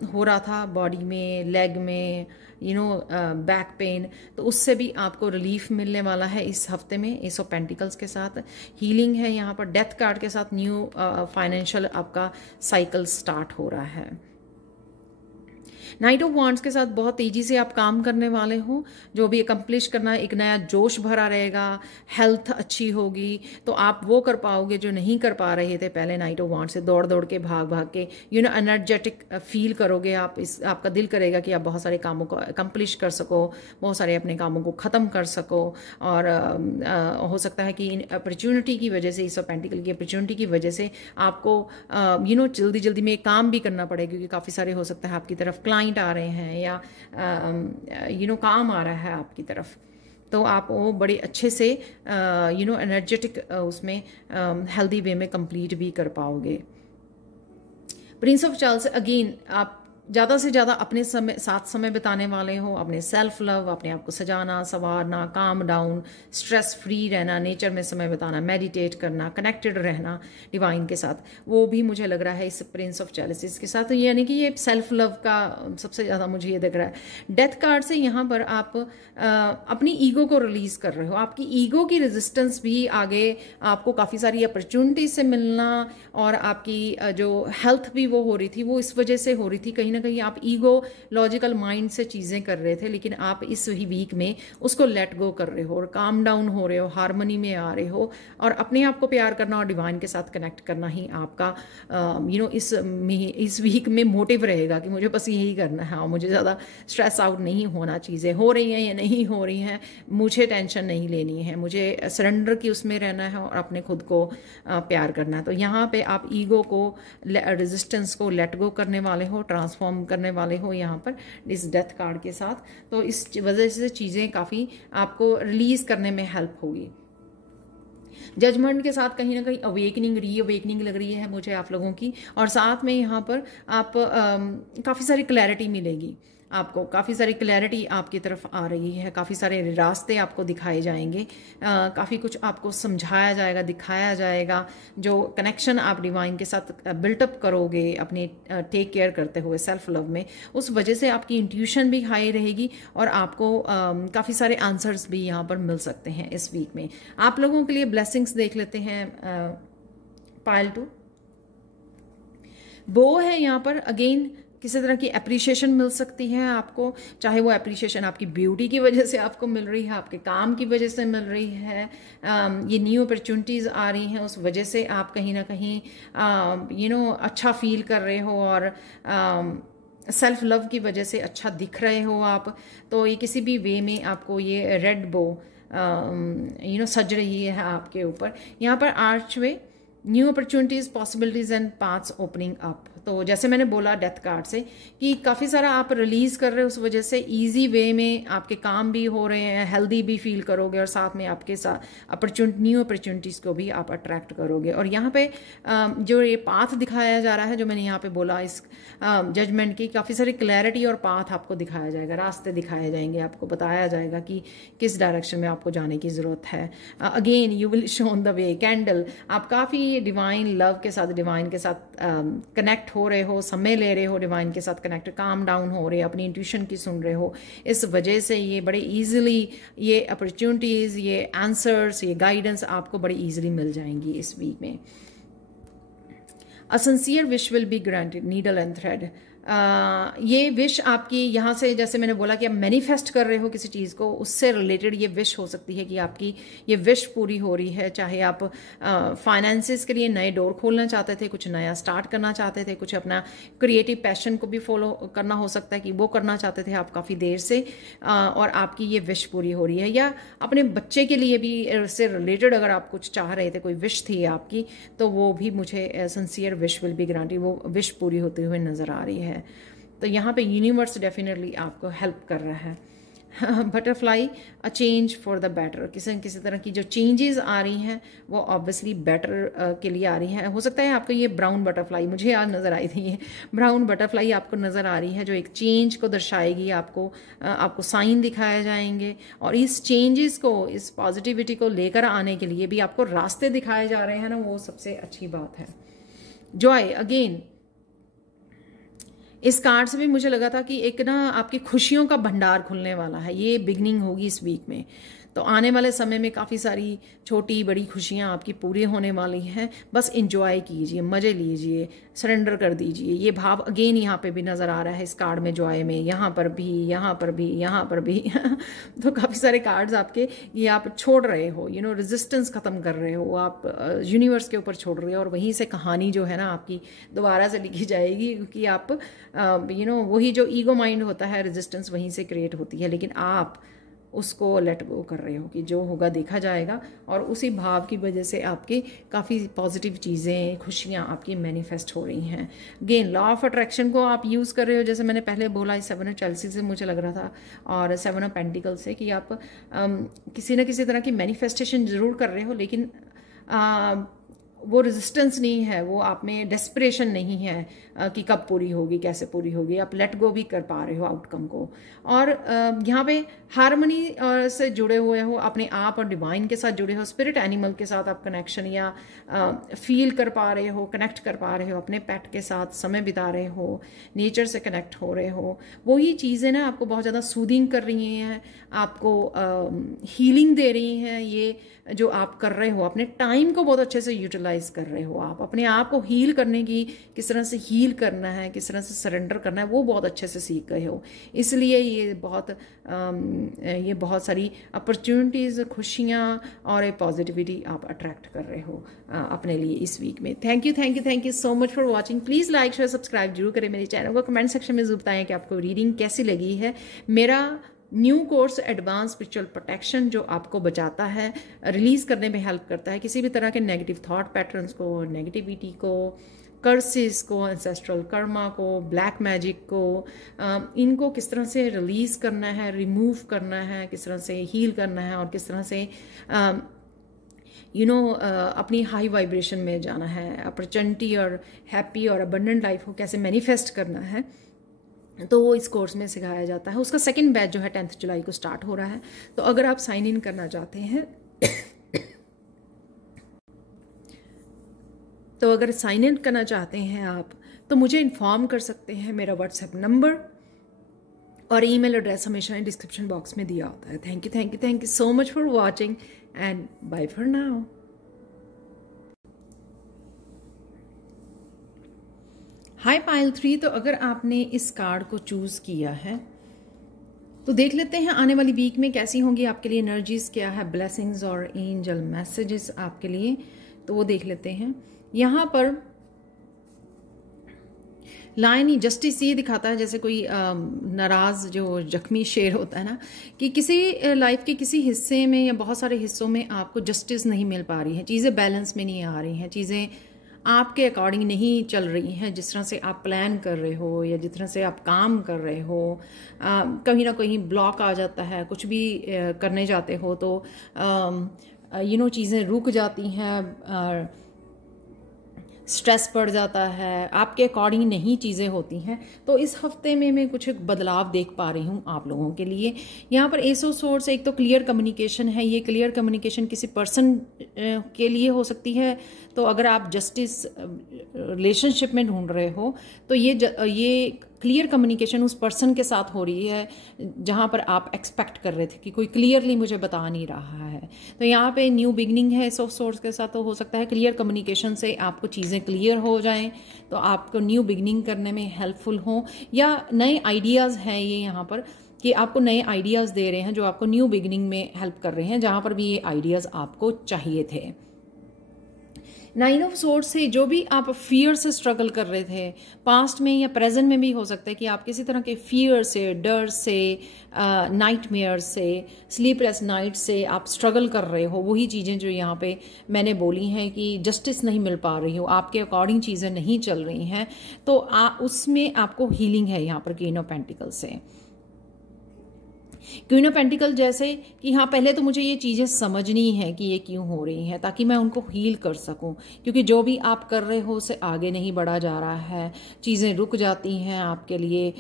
हो रहा था, बॉडी में, लेग में, बैक पेन, तो उससे भी आपको रिलीफ मिलने वाला है इस हफ्ते में एस ऑफ पेंटिकल्स के साथ। हीलिंग है यहाँ पर, डेथ कार्ड के साथ न्यू फाइनेंशियल आपका साइकिल स्टार्ट हो रहा है। नाइट ऑफ वांड्स के साथ बहुत तेज़ी से आप काम करने वाले हो, जो भी अकम्प्लिश करना है, एक नया जोश भरा रहेगा, हेल्थ अच्छी होगी, तो आप वो कर पाओगे जो नहीं कर पा रहे थे पहले। नाइट ऑफ वांड्स से दौड़ दौड़ के, भाग भाग के, एनर्जेटिक फील करोगे आप। आपका दिल करेगा कि आप बहुत सारे कामों को अकम्प्लिश कर सको, बहुत सारे अपने कामों को ख़त्म कर सको। और हो सकता है कि अपॉर्चुनिटी की वजह से, इस पेंटिकल की अपॉर्चुनिटी की वजह से आपको जल्दी जल्दी में काम भी करना पड़ेगा, क्योंकि काफ़ी सारे हो सकता है आपकी तरफ क्लाइंट आ रहे हैं या काम आ रहा है आपकी तरफ, तो आप वो बड़े अच्छे से एनर्जेटिक उसमें हेल्दी वे में कंप्लीट भी कर पाओगे। प्रिंस ऑफ चार्ल्स, अगेन आप ज़्यादा से ज़्यादा अपने साथ समय बिताने वाले हो, अपने सेल्फ लव, अपने आप को सजाना, संवारना, काम डाउन, स्ट्रेस फ्री रहना, नेचर में समय बिताना, मेडिटेट करना, कनेक्टेड रहना डिवाइन के साथ, वो भी मुझे लग रहा है इस प्रिंस ऑफ चैलिसेस के साथ। तो यानी कि ये सेल्फ लव का सबसे ज़्यादा मुझे ये दिख रहा है। डेथ कार्ड से यहाँ पर आप अपनी ईगो को रिलीज़ कर रहे हो। आपकी ईगो की रेजिस्टेंस भी आगे आपको काफ़ी सारी अपॉर्चुनिटी से मिलना, और आपकी जो हेल्थ भी वो हो रही थी, वो इस वजह से हो रही थी, कहीं ना कहीं आप ईगो लॉजिकल माइंड से चीज़ें कर रहे थे, लेकिन आप इस ही वीक में उसको लेट गो कर रहे हो और काम डाउन हो रहे हो, हार्मनी में आ रहे हो, और अपने आप को प्यार करना और डिवाइन के साथ कनेक्ट करना ही आपका इस वीक में मोटिव रहेगा कि मुझे बस यही करना है। हाँ, मुझे ज़्यादा स्ट्रेस आउट नहीं होना, चीज़ें हो रही हैं या नहीं हो रही हैं, मुझे टेंशन नहीं लेनी है, मुझे सरेंडर की उसमें रहना है और अपने खुद को प्यार करना है। तो यहाँ पे आप ईगो को, रेजिस्टेंस को लेट गो करने वाले हो, ट्रांसफॉर्म करने वाले हो यहाँ पर इस डेथ कार्ड के साथ। तो इस वजह से चीज़ें काफ़ी आपको रिलीज़ करने में हेल्प होगी। जजमेंट के साथ कहीं ना कहीं अवेकनिंग, री अवेकनिंग लग रही है मुझे आप लोगों की, और साथ में यहाँ पर आप काफ़ी सारी क्लैरिटी मिलेगी आपको काफ़ी सारी क्लैरिटी आपकी तरफ आ रही है, काफ़ी सारे रास्ते आपको दिखाए जाएंगे, काफ़ी कुछ आपको समझाया जाएगा, दिखाया जाएगा। जो कनेक्शन आप डिवाइन के साथ बिल्टअप करोगे अपने टेक केयर करते हुए सेल्फ लव में, उस वजह से आपकी इंट्यूशन भी हाई रहेगी और आपको काफ़ी सारे आंसर्स भी यहाँ पर मिल सकते हैं इस वीक में। आप लोगों के लिए ब्लेसिंग्स देख लेते हैं। पाइल 2 बो है यहाँ पर। अगेन किसी तरह की अप्रिशिएशन मिल सकती है आपको, चाहे वो अप्रिशिएशन आपकी ब्यूटी की वजह से आपको मिल रही है, आपके काम की वजह से मिल रही है, ये न्यू अपॉर्चुनिटीज़ आ रही हैं, उस वजह से आप कहीं ना कहीं अच्छा फील कर रहे हो और सेल्फ लव की वजह से अच्छा दिख रहे हो आप। तो ये किसी भी वे में आपको ये रेड बो सज रही है आपके ऊपर। यहाँ पर archway, new opportunities, possibilities and paths opening up. तो जैसे मैंने बोला डेथ कार्ड से कि काफ़ी सारा आप रिलीज़ कर रहे हो, उस वजह से इजी वे में आपके काम भी हो रहे हैं, हेल्दी भी फील करोगे और साथ में आपके साथ न्यू अपॉर्चुनिटीज़ को भी आप अट्रैक्ट करोगे। और यहाँ पे जो ये पाथ दिखाया जा रहा है, जो मैंने यहाँ पे बोला इस जजमेंट की, काफ़ी सारी क्लैरिटी और पाथ आपको दिखाया जाएगा, रास्ते दिखाए जाएंगे, आपको बताया जाएगा कि किस डायरेक्शन में आपको जाने की ज़रूरत है। Again you will shown the way, candle. आप काफ़ी डिवाइन लव के साथ, डिवाइन के साथ कनेक्ट हो रहे हो, समय ले रहे हो, डिवाइन के साथ कनेक्ट, काम डाउन हो रहे हो, अपनी इंट्यूशन की सुन रहे हो। इस वजह से ये बड़े इजीली ये अपॉर्चुनिटीज़, ये आंसर्स, ये गाइडेंस आपको बड़ी इजीली मिल जाएंगी इस वीक में। अ sincere wish will be granted, needle and thread. ये विश आपकी यहाँ से, जैसे मैंने बोला कि आप मैनिफेस्ट कर रहे हो किसी चीज़ को, उससे रिलेटेड ये विश हो सकती है कि आपकी ये विश पूरी हो रही है। चाहे आप फाइनेंसिस के लिए नए डोर खोलना चाहते थे, कुछ नया स्टार्ट करना चाहते थे, कुछ अपना क्रिएटिव पैशन को भी फॉलो करना हो सकता है कि वो करना चाहते थे आप काफ़ी देर से, और आपकी ये विश पूरी हो रही है। या अपने बच्चे के लिए भी इससे रिलेटेड अगर आप कुछ चाह रहे थे, कोई विश थी आपकी, तो वो भी मुझे sincere wish will be granted, वो विश पूरी होती हुई नज़र आ रही है। तो यहाँ पे यूनिवर्स डेफिनेटली आपको हेल्प कर रहा है। Butterfly, a change for the better. किसी न किसी तरह की जो चेंजेस आ रही हैं वो ऑब्वियसली बेटर के लिए आ रही हैं। हो सकता है आपको ये ब्राउन बटरफ्लाई, मुझे आज नज़र आई थी, ये ब्राउन बटरफ्लाई आपको नज़र आ रही है, जो एक चेंज को दर्शाएगी। आपको साइन दिखाए जाएंगे और इस चेंजेस को, इस पॉजिटिविटी को लेकर आने के लिए भी आपको रास्ते दिखाए जा रहे हैं ना, वो सबसे अच्छी बात है। जॉय, अगेन इस कार्ड से भी मुझे लगा था कि एक ना आपकी खुशियों का भंडार खुलने वाला है, ये बिगनिंग होगी इस वीक में। तो आने वाले समय में काफ़ी सारी छोटी बड़ी खुशियाँ आपकी पूरी होने वाली हैं। बस इंजॉय कीजिए, मज़े लीजिए, सरेंडर कर दीजिए। ये भाव अगेन यहाँ पे भी नज़र आ रहा है इस कार्ड में, जॉय में, यहाँ पर भी, यहाँ पर भी, यहाँ पर भी। तो काफ़ी सारे कार्ड्स आपके ये आप छोड़ रहे हो, रेजिस्टेंस ख़त्म कर रहे हो, आप यूनिवर्स के ऊपर छोड़ रहे हो, और वहीं से कहानी जो है ना आपकी दोबारा से लिखी जाएगी, क्योंकि आप वही जो ईगो माइंड होता है, रेजिस्टेंस वहीं से क्रिएट होती है, लेकिन आप उसको लेट गो कर रहे हो कि जो होगा देखा जाएगा। और उसी भाव की वजह से आपके काफ़ी पॉजिटिव चीज़ें, खुशियाँ आपकी मैनिफेस्ट हो रही हैं। अगेन लॉ ऑफ अट्रैक्शन को आप यूज़ कर रहे हो, जैसे मैंने पहले बोला, 7 ऑफ चेल्सी से मुझे लग रहा था और 7 ऑफ पेंटिकल से, कि आप किसी न किसी तरह की मैनिफेस्टेशन ज़रूर कर रहे हो, लेकिन वो रेजिस्टेंस नहीं है, वो आप में डेस्परेशन नहीं है कि कब पूरी होगी, कैसे पूरी होगी। आप लेट गो भी कर पा रहे हो आउटकम को। और यहाँ पे हारमोनी से जुड़े हुए हो, अपने आप और डिवाइन के साथ जुड़े हो, स्पिरिट एनिमल के साथ आप कनेक्शन या फील कर पा रहे हो, कनेक्ट कर पा रहे हो, अपने पेट के साथ समय बिता रहे हो, नेचर से कनेक्ट हो रहे हो। वही चीज़ें ना आपको बहुत ज़्यादा सूदिंग कर रही हैं, आपको हीलिंग दे रही हैं। ये जो आप कर रहे हो, अपने टाइम को बहुत अच्छे से यूटिलाइज कर रहे हो, आप अपने आप को हील करने की, किस तरह से हील करना है, किस तरह से सरेंडर करना है, वो बहुत अच्छे से सीख गए हो। इसलिए ये बहुत सारी अपॉर्चुनिटीज़, खुशियाँ और एक पॉजिटिविटी आप अट्रैक्ट कर रहे हो अपने लिए इस वीक में। Thank you so much for watching. Please like share subscribe जरूर करें मेरे चैनल को। कमेंट सेक्शन में जरूर बताएं कि आपको रीडिंग कैसी लगी है। मेरा new course advance spiritual protection, जो आपको बचाता है, रिलीज़ करने में हेल्प करता है किसी भी तरह के नेगेटिव थॉट पैटर्न्स को, नेगेटिविटी को, कर्सेस को, एंसेस्ट्रल कर्मा को, ब्लैक मैजिक को, इनको किस तरह से रिलीज़ करना है, रिमूव करना है, किस तरह से हील करना है, और किस तरह से अपनी हाई वाइब्रेशन में जाना है, अपॉर्चुनिटी और हैप्पी और अबंडेंट लाइफ को कैसे मैनिफेस्ट करना है, तो वो इस कोर्स में सिखाया जाता है। उसका सेकंड बैच जो है 10 जुलाई को स्टार्ट हो रहा है। तो अगर आप साइन इन करना चाहते हैं आप, तो मुझे इन्फॉर्म कर सकते हैं। मेरा व्हाट्सएप नंबर और ईमेल एड्रेस हमेशा डिस्क्रिप्शन बॉक्स में दिया होता है। Thank you so much for watching and bye for now. Hi pile 3। तो अगर आपने इस कार्ड को चूज किया है तो देख लेते हैं आने वाली वीक में कैसी होंगी आपके लिए एनर्जीज, क्या है ब्लेसिंग्स और एंजल मैसेजेस आपके लिए। तो वो देख लेते हैं। यहाँ पर लाइन ही जस्टिस ये दिखाता है, जैसे कोई नाराज जो जख्मी शेर होता है ना, कि किसी लाइफ के किसी हिस्से में या बहुत सारे हिस्सों में आपको जस्टिस नहीं मिल पा रही है, चीज़ें बैलेंस में नहीं आ रही हैं, चीज़ें आपके अकॉर्डिंग नहीं चल रही हैं, जिस तरह से आप प्लान कर रहे हो या जिस तरह से आप काम कर रहे हो। कहीं ना कहीं ब्लॉक आ जाता है, कुछ भी करने जाते हो तो चीज़ें रुक जाती हैं, स्ट्रेस बढ़ जाता है, आपके अकॉर्डिंग नहीं चीज़ें होती हैं। तो इस हफ्ते में मैं कुछ बदलाव देख पा रही हूँ आप लोगों के लिए। यहाँ पर एस ऑफ सोर्स, एक तो क्लियर कम्युनिकेशन है। ये क्लियर कम्युनिकेशन किसी पर्सन के लिए हो सकती है। तो अगर आप जस्टिस रिलेशनशिप में ढूंढ रहे हो तो ये क्लियर कम्युनिकेशन उस पर्सन के साथ हो रही है जहाँ पर आप एक्सपेक्ट कर रहे थे कि कोई क्लियरली मुझे बता नहीं रहा है। तो यहाँ पे न्यू बिगनिंग है एस ऑफ सोर्स के साथ। तो हो सकता है क्लियर कम्युनिकेशन से आपको चीज़ें क्लियर हो जाएं, तो आपको न्यू बिगनिंग करने में हेल्पफुल हो, या नए आइडियाज़ हैं ये यहाँ पर कि आपको नए आइडियाज़ दे रहे हैं जो आपको न्यू बिगनिंग में हेल्प कर रहे हैं, जहाँ पर भी ये आइडियाज़ आपको चाहिए थे। 9 ऑफ सोर्ड्स से जो भी आप फियर से स्ट्रगल कर रहे थे पास्ट में या प्रेजेंट में भी हो सकता है कि आप किसी तरह के फियर से, डर से, नाइटमेयर से, स्लीपलेस नाइट से आप स्ट्रगल कर रहे हो। वही चीज़ें जो यहाँ पे मैंने बोली हैं कि जस्टिस नहीं मिल पा रही हो, आपके अकॉर्डिंग चीज़ें नहीं चल रही हैं, तो उसमें आपको हीलिंग है यहाँ पर क्वीन ऑफ पेंटिकल से। क्वीन ऑफ पेंटिकल जैसे कि हाँ, पहले तो मुझे ये चीज़ें समझनी है कि ये क्यों हो रही हैं, ताकि मैं उनको हील कर सकूं, क्योंकि जो भी आप कर रहे हो उससे आगे नहीं बढ़ा जा रहा है, चीज़ें रुक जाती हैं आपके लिए।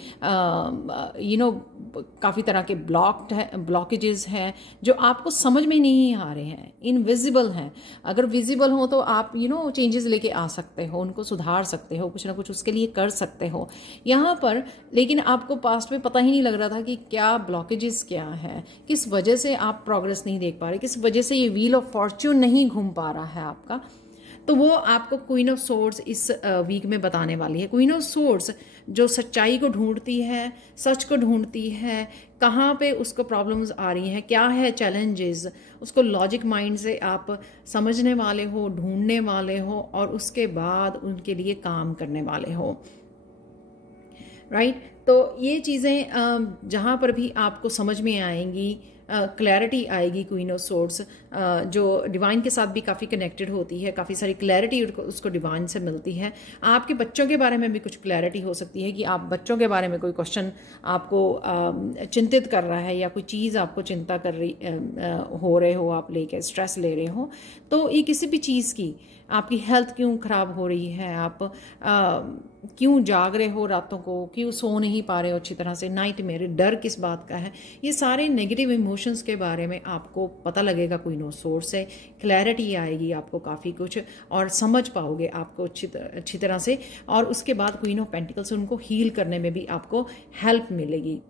काफ़ी तरह के ब्लॉकेजेस हैं जो आपको समझ में नहीं आ रहे हैं, इनविजिबल हैं। अगर विजिबल हो तो आप चेंजेस लेके आ सकते हो, उनको सुधार सकते हो, कुछ ना कुछ उसके लिए कर सकते हो यहाँ पर। लेकिन आपको पास्ट में पता ही नहीं लग रहा था कि क्या ब्लॉकेजेस क्या है, किस वजह से आप प्रोग्रेस नहीं देख पा रहे, किस वजह से ये व्हील ऑफ फॉर्च्यून नहीं घूम पा रहा है आपका। तो वो आपको क्वीन ऑफ सोर्ड्स इस वीक में बताने वाली है। क्वीन ऑफ सोर्ड्स जो सच्चाई को ढूंढती है, सच को ढूंढती है, कहाँ पे उसको प्रॉब्लम्स आ रही हैं, क्या है चैलेंजेस, उसको लॉजिक माइंड से आप समझने वाले हो, ढूंढने वाले हो और उसके बाद उनके लिए काम करने वाले हो, राइट। तो ये चीज़ें जहाँ पर भी आपको समझ में आएंगी, क्लैरिटी आएगी। क्वीन ऑफ सोर्ड्स जो डिवाइन के साथ भी काफ़ी कनेक्टेड होती है, काफ़ी सारी क्लैरिटी उसको डिवाइन से मिलती है। आपके बच्चों के बारे में भी कुछ क्लैरिटी हो सकती है कि आप बच्चों के बारे में कोई क्वेश्चन आपको चिंतित कर रहा है, या कोई चीज़ आपको चिंता कर रही हो रहे हो, आप लेके स्ट्रेस ले रहे हो। तो ये किसी भी चीज़ की, आपकी हेल्थ क्यों ख़राब हो रही है, आप क्यों जाग रहे हो रातों को, क्यों सो नहीं पा रहे हो अच्छी तरह से, नाइट मेरे डर किस बात का है, ये सारे नेगेटिव इमोशंस के बारे में आपको पता लगेगा। क्वीन ऑफ सोर्ड्स से क्लैरिटी आएगी आपको काफ़ी कुछ, और समझ पाओगे आपको अच्छी तरह से। और उसके बाद क्वीन ऑफ पेंटिकल्स से उनको हील करने में भी आपको हेल्प मिलेगी।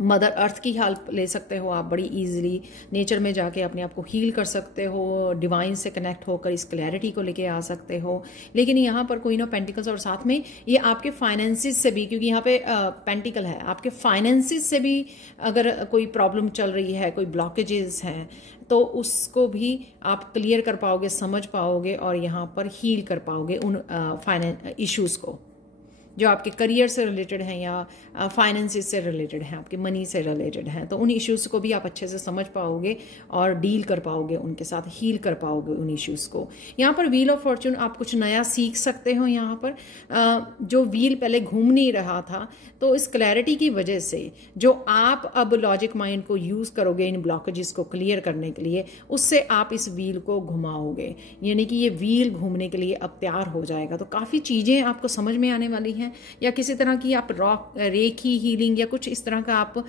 मदर अर्थ की हेल्प ले सकते हो आप बड़ी इजीली, नेचर में जाके अपने आप को हील कर सकते हो, डिवाइन से कनेक्ट होकर इस क्लैरिटी को लेके आ सकते हो। लेकिन यहाँ पर क्वीन ऑफ पेंटिकल्स और साथ में ये आपके फाइनेंसिस से भी, क्योंकि यहाँ पे पेंटिकल है, आपके फाइनेंसिस से भी अगर कोई प्रॉब्लम चल रही है, कोई ब्लॉकेजेस हैं, तो उसको भी आप क्लियर कर पाओगे, समझ पाओगे और यहाँ पर हील कर पाओगे उन फाइनेंस इश्यूज़ को जो आपके करियर से रिलेटेड हैं या फाइनेंसिस से रिलेटेड हैं, आपके मनी से रिलेटेड हैं। तो उन इश्यूज़ को भी आप अच्छे से समझ पाओगे और डील कर पाओगे, उनके साथ हील कर पाओगे उन इश्यूज़ को। यहाँ पर व्हील ऑफ फॉर्च्यून आप कुछ नया सीख सकते हो। यहाँ पर जो व्हील पहले घूम नहीं रहा था, तो इस क्लैरिटी की वजह से जो आप अब लॉजिक माइंड को यूज़ करोगे इन ब्लॉकेजेस को क्लियर करने के लिए, उससे आप इस व्हील को घुमाओगे, यानी कि ये व्हील घूमने के लिए अब तैयार हो जाएगा। तो काफ़ी चीज़ें आपको समझ में आने वाली हैं। हैं, या किसी तरह की आप रेकी हीलिंग या कुछ इस तरह का आप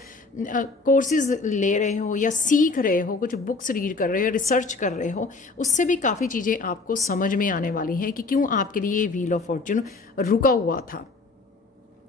कोर्सेज ले रहे हो या सीख रहे हो, कुछ बुक्स रीड कर रहे हो, रिसर्च कर रहे हो, उससे भी काफ़ी चीज़ें आपको समझ में आने वाली हैं कि क्यों आपके लिए व्हील ऑफ फॉर्च्यून रुका हुआ था।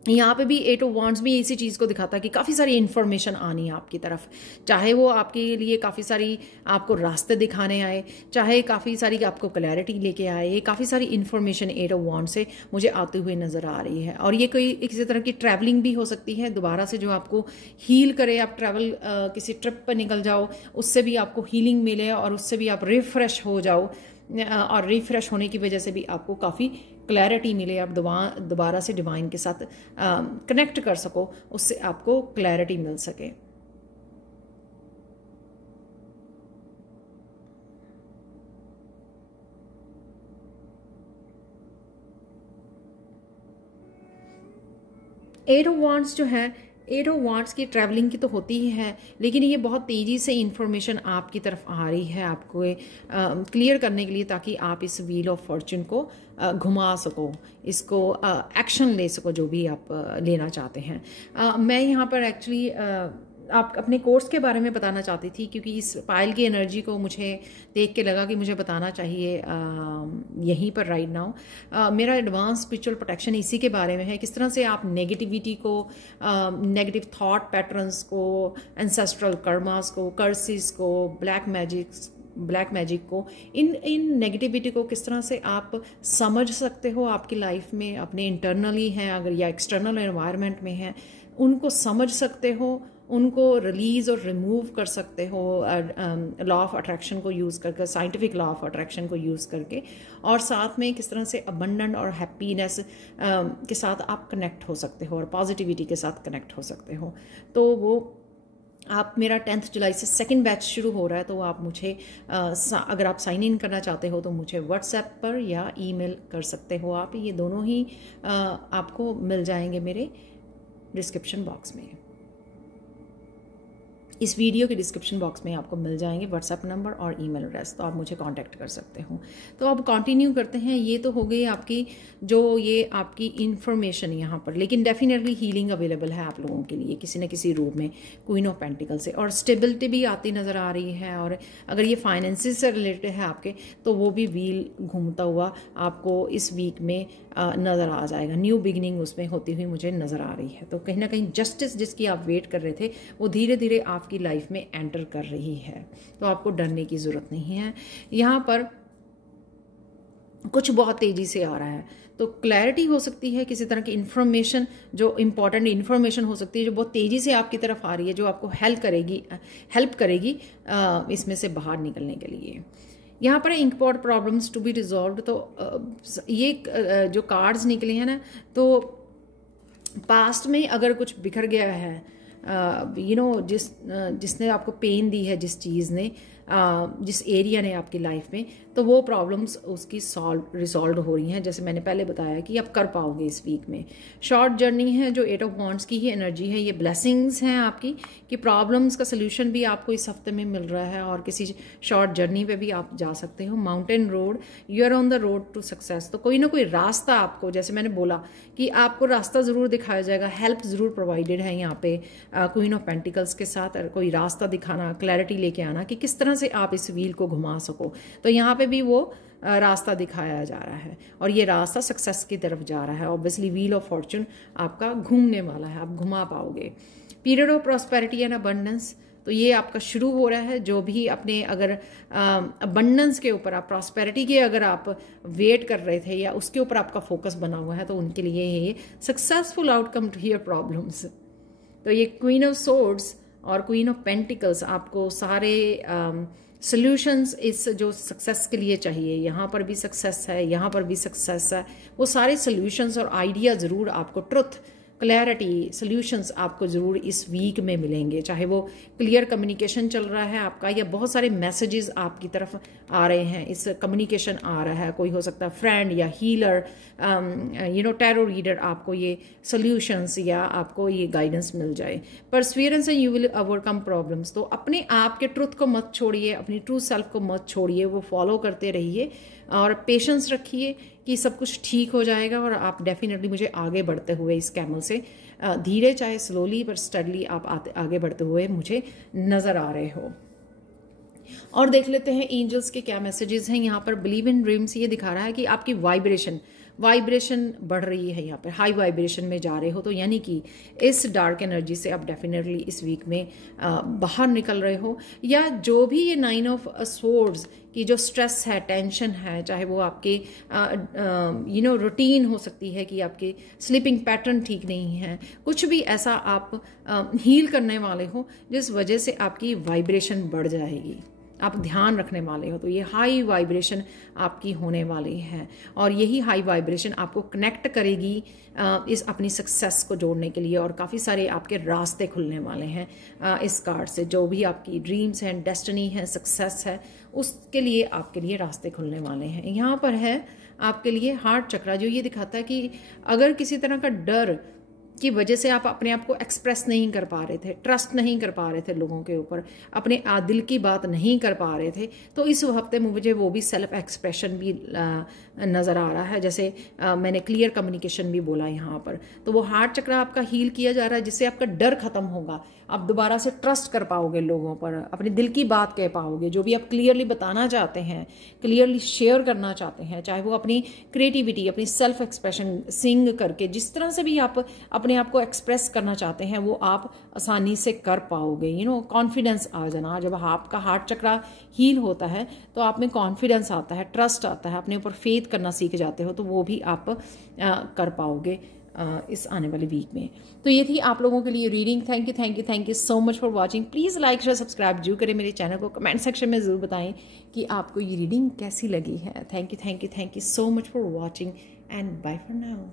यहाँ पे भी 8 ऑफ वांड्स भी इसी चीज़ को दिखाता है कि काफ़ी सारी इन्फॉर्मेशन आनी है आपकी तरफ, चाहे वो आपके लिए काफ़ी सारी आपको रास्ते दिखाने आए, चाहे काफ़ी सारी आपको क्लैरिटी लेके आए, काफ़ी सारी इन्फॉर्मेशन 8 ऑफ वांड से मुझे आते हुए नज़र आ रही है। और ये कोई किसी तरह की ट्रैवलिंग भी हो सकती है दोबारा से, जो आपको हील करे। आप ट्रैवल किसी ट्रिप पर निकल जाओ, उससे भी आपको हीलिंग मिले और उससे भी आप रिफ्रेश हो जाओ, और रिफ्रेश होने की वजह से भी आपको काफ़ी क्लैरिटी मिले, आप दोबारा से डिवाइन के साथ कनेक्ट कर सको, उससे आपको क्लैरिटी मिल सके। एट ऑफ वांड्स जो है, 8 ऑफ वांड्स की ट्रैवलिंग की तो होती ही है, लेकिन ये बहुत तेज़ी से इन्फॉर्मेशन आपकी तरफ आ रही है आपको क्लियर करने के लिए, ताकि आप इस व्हील ऑफ फॉर्च्यून को घुमा सको, इसको एक्शन ले सको जो भी आप लेना चाहते हैं। मैं यहाँ पर एक्चुअली आप अपने कोर्स के बारे में बताना चाहती थी, क्योंकि इस पायल की एनर्जी को मुझे देख के लगा कि मुझे बताना चाहिए यहीं पर राइट नाउ। मेरा एडवांस स्पिरिचुअल प्रोटेक्शन इसी के बारे में है, किस तरह से आप नेगेटिविटी को, नेगेटिव थॉट पैटर्न्स को, एंसेस्ट्रल कर्मास को, कर्सिस को, ब्लैक मैजिक को, इन नेगेटिविटी को किस तरह से आप समझ सकते हो आपकी लाइफ में, अपने इंटरनली हैं अगर या एक्सटर्नल एनवायरनमेंट में हैं, उनको समझ सकते हो, उनको रिलीज और रिमूव कर सकते हो लॉ ऑफ अट्रैक्शन को यूज़ करके, साइंटिफिक लॉ ऑफ अट्रैक्शन को यूज़ करके, और साथ में किस तरह से अबंडेंट और हैप्पीनेस के साथ आप कनेक्ट हो सकते हो और पॉजिटिविटी के साथ कनेक्ट हो सकते हो। तो वो आप, मेरा 10 जुलाई से सेकंड बैच शुरू हो रहा है, तो आप मुझे अगर आप साइन इन करना चाहते हो तो मुझे व्हाट्सएप पर या ईमेल कर सकते हो आप, ये दोनों ही आपको मिल जाएंगे मेरे डिस्क्रिप्शन बॉक्स में। इस वीडियो के डिस्क्रिप्शन बॉक्स में आपको मिल जाएंगे व्हाट्सएप नंबर और ईमेल एड्रेस, तो आप मुझे कांटेक्ट कर सकते हो। तो अब कंटिन्यू करते हैं। ये तो हो गई आपकी जो ये आपकी इन्फॉर्मेशन यहाँ पर, लेकिन डेफिनेटली हीलिंग अवेलेबल है आप लोगों के लिए किसी न किसी रूप में क्वीन ऑफ पेंटिकल से, और स्टेबिलिटी भी आती नज़र आ रही है। और अगर ये फाइनेंसिस से रिलेटेड है आपके, तो वो भी व्हील घूमता हुआ आपको इस वीक में नज़र आ जाएगा। न्यू बिगिनिंग उसमें होती हुई मुझे नज़र आ रही है। तो कहीं ना कहीं जस्टिस जिसकी आप वेट कर रहे थे, वो धीरे धीरे आपकी लाइफ में एंटर कर रही है, तो आपको डरने की ज़रूरत नहीं है। यहाँ पर कुछ बहुत तेज़ी से आ रहा है, तो क्लैरिटी हो सकती है, किसी तरह की इन्फॉर्मेशन जो इंपॉर्टेंट इन्फॉर्मेशन हो सकती है जो बहुत तेज़ी से आपकी तरफ आ रही है, जो आपको हेल्प करेगी इसमें से बाहर निकलने के लिए। यहाँ पर inkpot problems to be resolved, तो ये जो कार्ड्स निकले हैं ना, तो पास्ट में अगर कुछ बिखर गया है, जिसने आपको पेन दी है, जिस चीज़ ने, जिस एरिया ने आपकी लाइफ में, तो वो प्रॉब्लम्स उसकी रिजॉल्व हो रही हैं। जैसे मैंने पहले बताया कि आप कर पाओगे इस वीक में। शॉर्ट जर्नी है, जो 8 ऑफ वांड्स की ही एनर्जी है, ये ब्लेसिंग्स हैं आपकी, कि प्रॉब्लम्स का सलूशन भी आपको इस हफ्ते में मिल रहा है, और किसी शॉर्ट जर्नी पे भी आप जा सकते हो। Mountain road, you are on the road to success, तो कोई ना कोई रास्ता आपको, जैसे मैंने बोला कि आपको रास्ता ज़रूर दिखाया जाएगा, हेल्प ज़रूर प्रोवाइडेड है यहाँ पे क्वीन ऑफ पेंटिकल्स के साथ, कोई रास्ता दिखाना, क्लैरिटी लेके आना कि किस तरह से आप इस व्हील को घुमा सको। तो यहाँ पे भी वो रास्ता दिखाया जा रहा है, और ये रास्ता सक्सेस की तरफ जा रहा है। ऑब्वियसली व्हील ऑफ फॉर्च्यून आपका घूमने वाला है, आप घुमा पाओगे। Period of prosperity and abundance, तो ये आपका शुरू हो रहा है। जो भी अपने अगर अबंडेंस के ऊपर, आप प्रॉस्पेरिटी के अगर आप वेट कर रहे थे या उसके ऊपर आपका फोकस बना हुआ है, तो उनके लिए ये successful outcome to here problems. तो ये क्वीन ऑफ सोर्ड्स और क्वीन ऑफ पेंटिकल्स आपको सारे सॉल्यूशंस इस जो सक्सेस के लिए चाहिए, यहाँ पर भी सक्सेस है, यहाँ पर भी सक्सेस है, वो सारे सॉल्यूशंस और आइडिया ज़रूर आपको, ट्रुथ, क्लैरिटी, सॉल्यूशंस आपको ज़रूर इस वीक में मिलेंगे। चाहे वो क्लियर कम्युनिकेशन चल रहा है आपका, या बहुत सारे मैसेजेस आपकी तरफ आ रहे हैं, इस कम्युनिकेशन आ रहा है, कोई हो सकता है फ्रेंड या हीलर, टैरो रीडर, आपको ये सॉल्यूशंस या आपको ये गाइडेंस मिल जाए। Perseverance and you will overcome problems, तो अपने आप के ट्रुथ को मत छोड़िए, अपनी ट्रू सेल्फ को मत छोड़िए, वो फॉलो करते रहिए, और पेशेंस रखिए कि सब कुछ ठीक हो जाएगा और आप डेफिनेटली मुझे आगे बढ़ते हुए इस कैमल से धीरे चाहे स्लोली पर स्टडली आप आगे बढ़ते हुए मुझे नज़र आ रहे हो। और देख लेते हैं एंजल्स के क्या मैसेजेस हैं यहाँ पर। बिलीव इन ड्रीम्स ये दिखा रहा है कि आपकी वाइब्रेशन बढ़ रही है, यहाँ पर हाई वाइब्रेशन में जा रहे हो, तो यानी कि इस डार्क एनर्जी से आप डेफिनेटली इस वीक में बाहर निकल रहे हो। या जो भी ये 9 ऑफ स्वॉर्ड्स की जो स्ट्रेस है, टेंशन है, चाहे वो आपके रूटीन हो सकती है कि आपके स्लीपिंग पैटर्न ठीक नहीं है, कुछ भी ऐसा आप हील करने वाले हो जिस वजह से आपकी वाइब्रेशन बढ़ जाएगी, आप ध्यान रखने वाले हो। तो ये हाई वाइब्रेशन आपकी होने वाली है और यही हाई वाइब्रेशन आपको कनेक्ट करेगी इस अपनी सक्सेस को जोड़ने के लिए, और काफ़ी सारे आपके रास्ते खुलने वाले हैं इस कार्ड से। जो भी आपकी ड्रीम्स हैं, डेस्टिनी है, सक्सेस है, उसके लिए आपके लिए रास्ते खुलने वाले हैं। यहाँ पर है आपके लिए हार्ट चक्रा, जो ये दिखाता है कि अगर किसी तरह का डर की वजह से आप अपने आप को एक्सप्रेस नहीं कर पा रहे थे, ट्रस्ट नहीं कर पा रहे थे लोगों के ऊपर, अपने दिल की बात नहीं कर पा रहे थे, तो इस हफ्ते में मुझे वो भी सेल्फ एक्सप्रेशन भी नज़र आ रहा है। जैसे मैंने क्लियर कम्युनिकेशन भी बोला यहाँ पर, तो वो हार्ट चक्र आपका हील किया जा रहा है, जिससे आपका डर खत्म होगा, आप दोबारा से ट्रस्ट कर पाओगे लोगों पर, अपने दिल की बात कह पाओगे, जो भी आप क्लियरली बताना चाहते हैं, क्लियरली शेयर करना चाहते हैं, चाहे वो अपनी क्रिएटिविटी, अपनी सेल्फ एक्सप्रेशन सिंग करके, जिस तरह से भी आप अपने आप को एक्सप्रेस करना चाहते हैं, वो आप आसानी से कर पाओगे। कॉन्फिडेंस आ जाना, जब आपका हार्ट चक्र हील होता है तो आप में कॉन्फिडेंस आता है, ट्रस्ट आता है, अपने ऊपर फेथ करना सीख जाते हो, तो वो भी आप कर पाओगे इस आने वाले वीक में। तो ये थी आप लोगों के लिए reading. Thank you so much for watching. Please like share subscribe जरूर करें मेरे चैनल को, कमेंट सेक्शन में ज़रूर बताएं कि आपको ये रीडिंग कैसी लगी है। Thank you so much for watching and bye for now.